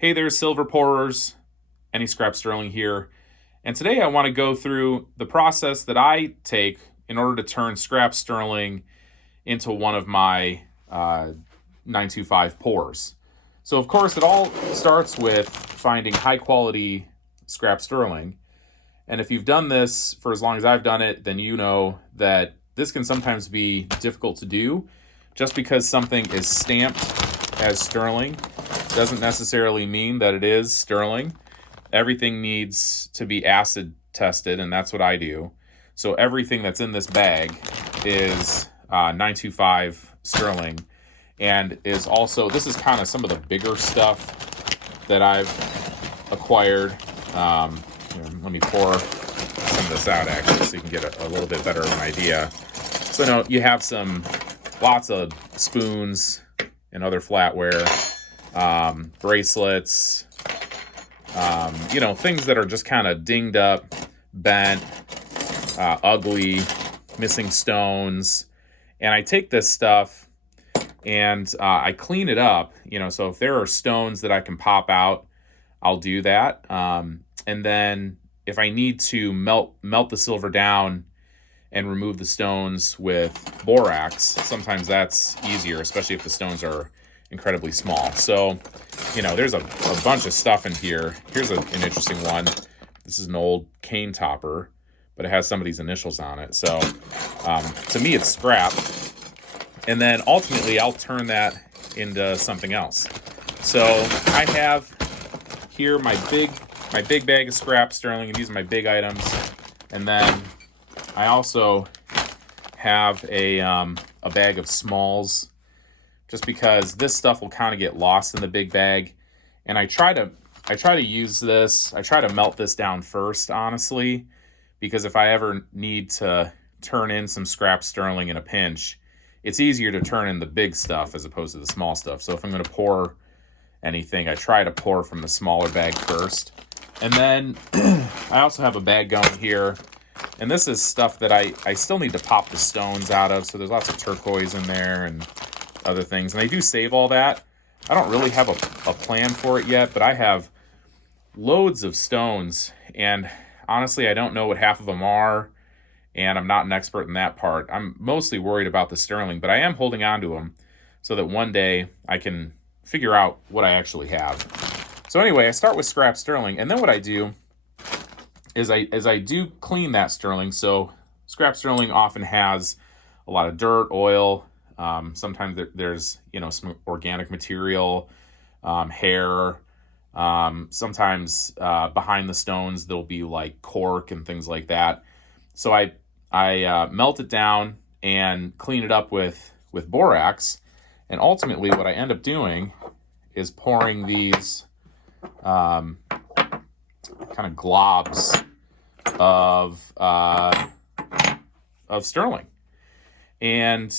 Hey there, silver pourers. Any Scrap Sterling here. And today I want to go through the process that I take in order to turn scrap sterling into one of my 925 pours. So, of course, it all starts with finding high quality scrap sterling. And if you've done this for as long as I've done it, then you know that this can sometimes be difficult to do. Just because something is stamped as sterling doesn't necessarily mean that it is sterling. Everything needs to be acid tested, and that's what I do. So everything that's in this bag is 925 sterling, and is also, this is kind of some of the bigger stuff that I've acquired. Let me pour some of this out actually so you can get a little bit better of an idea. So you have lots of spoons and other flatware, bracelets, things that are just kind of dinged up, bent, ugly, missing stones. And I take this stuff and I clean it up, so if there are stones that I can pop out, I'll do that. And then if I need to melt the silver down and remove the stones with borax, sometimes that's easier, especially if the stones are incredibly small. So, there's a bunch of stuff in here. Here's an interesting one. This is an old cane topper, but it has somebody's initials on it. So, to me, it's scrap. And then ultimately, I'll turn that into something else. So I have here my big bag of scrap sterling, and these are my big items. And then I also have a bag of smalls, just because this stuff will kind of get lost in the big bag. And I try to use this. I try to melt this down first, honestly, because if I ever need to turn in some scrap sterling in a pinch, it's easier to turn in the big stuff as opposed to the small stuff. So if I'm going to pour anything, I try to pour from the smaller bag first. And then I also have a bag going here. And this is stuff that I still need to pop the stones out of. So there's lots of turquoise in there and other things. And I do save all that. I don't really have a plan for it yet, but I have loads of stones. And honestly, I don't know what half of them are. And I'm not an expert in that part. I'm mostly worried about the sterling, but I am holding on to them so that one day I can figure out what I actually have. So anyway, I start with scrap sterling, and then what I do is I do clean that sterling. So scrap sterling often has a lot of dirt, oil. Sometimes there's some organic material, hair. Sometimes behind the stones there'll be like cork and things like that. So I melt it down and clean it up with borax, and ultimately what I end up doing is pouring these kind of globs of sterling, and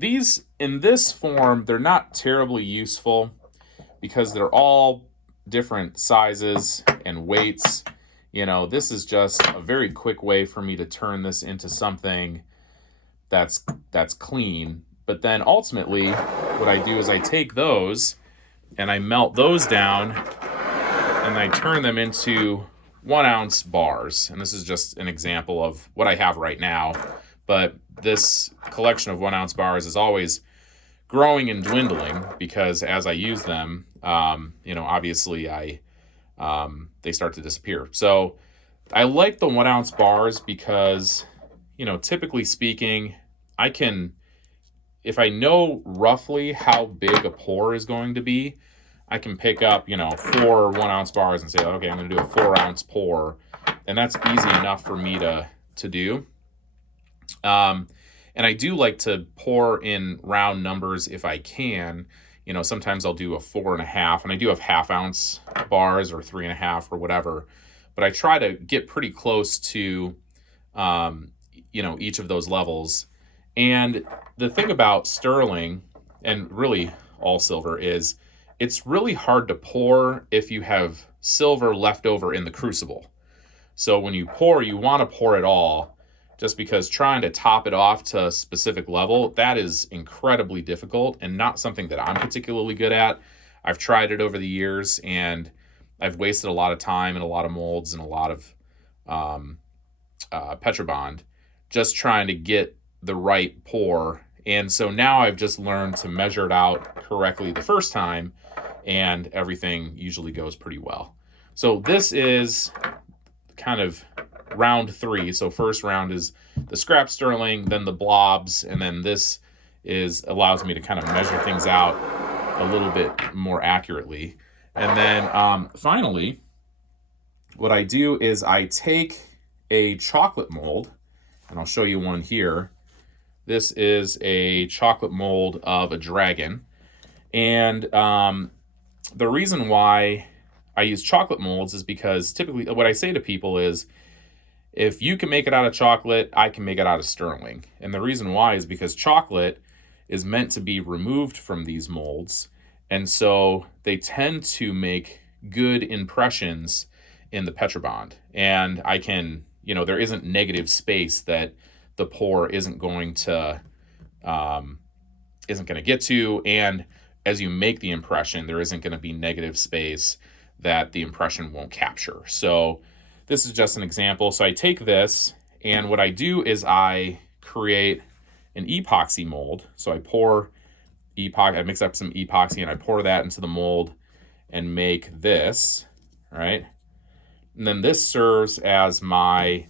these in this form they're not terribly useful because they're all different sizes and weights. This is just a very quick way for me to turn this into something that's clean. But then ultimately, what I do is I take those and I melt those down and I turn them into 1 ounce bars. And this is just an example of what I have right now. But this collection of 1 ounce bars is always growing and dwindling because as I use them, obviously they start to disappear. So I like the 1 ounce bars because, typically speaking, I can, if I know roughly how big a pour is going to be, I can pick up, 4 1 ounce bars and say, okay, I'm going to do a 4 ounce pour. And that's easy enough for me to do. And I do like to pour in round numbers if I can. Sometimes I'll do a 4.5, and I do have 1/2 ounce bars or 3.5 or whatever. But I try to get pretty close to, each of those levels. And the thing about sterling, and really all silver, is it's really hard to pour if you have silver left over in the crucible. So when you pour, you want to pour it all, just because trying to top it off to a specific level, that is incredibly difficult and not something that I'm particularly good at. I've tried it over the years, and I've wasted a lot of time and a lot of molds and a lot of Petrobond just trying to get the right pour. And so now I've just learned to measure it out correctly the first time, and everything usually goes pretty well. So this is kind of round 3. So first round is the scrap sterling, then the blobs, and then this allows me to kind of measure things out a little bit more accurately. And then finally, what I do is I take a chocolate mold, and I'll show you one here. This is a chocolate mold of a dragon. And the reason why I use chocolate molds is because typically what I say to people is, if you can make it out of chocolate, I can make it out of sterling. And the reason why is because chocolate is meant to be removed from these molds. And so they tend to make good impressions in the Petrobond. And I can, there isn't negative space that the pour isn't going to get to. And as you make the impression, there isn't going to be negative space that the impression won't capture. So this is just an example. So I take this, and what I do is I create an epoxy mold. So I mix up some epoxy and I pour that into the mold and make this, right? And then this serves as my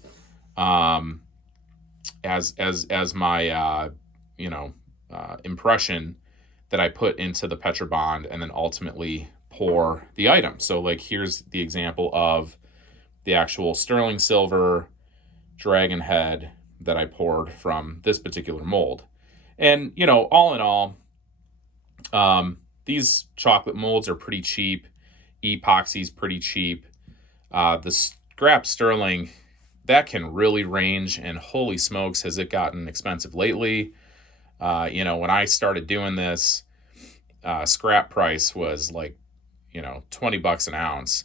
impression that I put into the Petrobond and then ultimately pour the item. So like here's the example of the actual sterling silver dragon head that I poured from this particular mold. And, all in all, these chocolate molds are pretty cheap. Epoxy's pretty cheap. The scrap sterling, that can really range, and holy smokes, has it gotten expensive lately. When I started doing this, scrap price was like, $20 an ounce.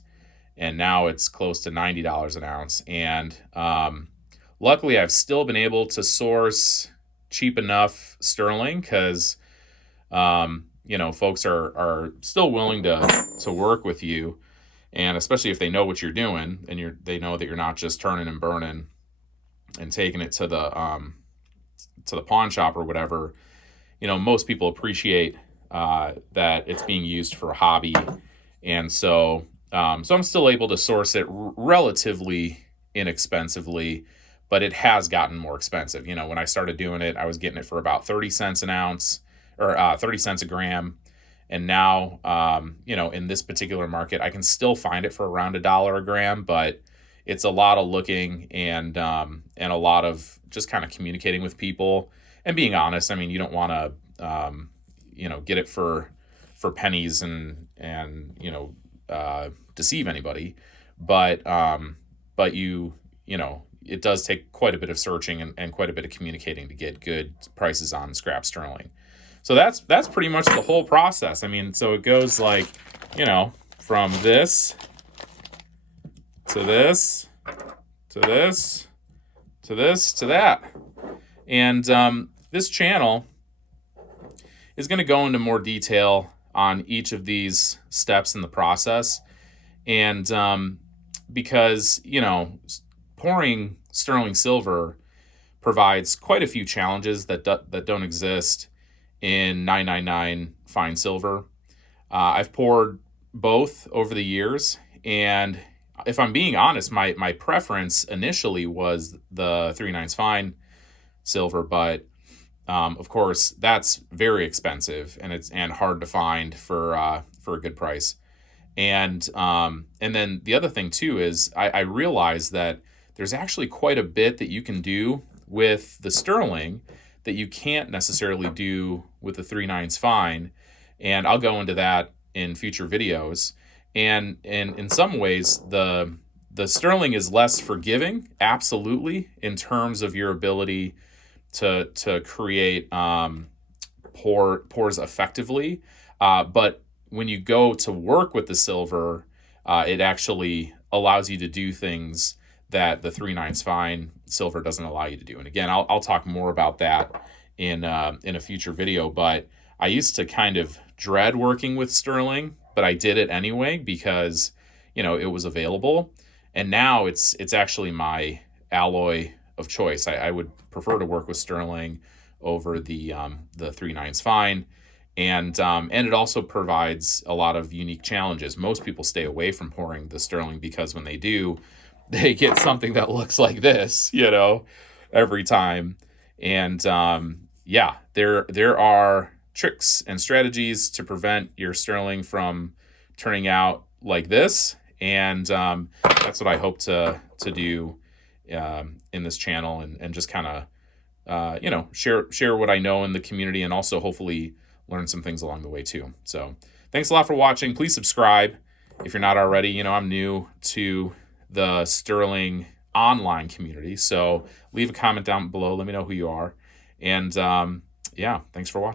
And now it's close to $90 an ounce. And luckily, I've still been able to source cheap enough sterling because, folks are still willing to work with you. And especially if they know what you're doing and they know that you're not just turning and burning and taking it to the pawn shop or whatever. Most people appreciate that it's being used for a hobby. And so I'm still able to source it relatively inexpensively, but it has gotten more expensive. When I started doing it, I was getting it for about 30 cents an ounce or 30 cents a gram. And now, in this particular market, I can still find it for around $1 a gram, but it's a lot of looking and a lot of just kind of communicating with people and being honest. I mean, you don't want to, get it for pennies and deceive anybody, but it does take quite a bit of searching and quite a bit of communicating to get good prices on scrap sterling. So that's pretty much the whole process. I mean, so it goes like, from this to this to this to this to that. And this channel is going to go into more detail on each of these steps in the process. And because, pouring sterling silver provides quite a few challenges that don't exist in 999 fine silver. I've poured both over the years, and if I'm being honest, my preference initially was the 3/9 fine silver, but of course that's very expensive and hard to find for a good price. And then the other thing too is I realized that there's actually quite a bit that you can do with the sterling that you can't necessarily do with the 3/9 fine. And I'll go into that in future videos. And in some ways, the sterling is less forgiving, absolutely, in terms of your ability to create pours effectively. But when you go to work with the silver, it actually allows you to do things that the 3/9 fine silver doesn't allow you to do. And again, I'll talk more about that in a future video. But I used to kind of dread working with sterling, but I did it anyway because, it was available. And now it's actually my alloy of choice. I would prefer to work with sterling over the 3/9 fine. And it also provides a lot of unique challenges. Most people stay away from pouring the sterling because when they do, they get something that looks like this, every time. And yeah, there are tricks and strategies to prevent your sterling from turning out like this. And that's what I hope to do in this channel, and just kind of share what I know in the community, and also hopefully learn some things along the way too. So thanks a lot for watching. Please subscribe if you're not already. I'm new to the sterling online community, so leave a comment down below. Let me know who you are. And yeah, thanks for watching.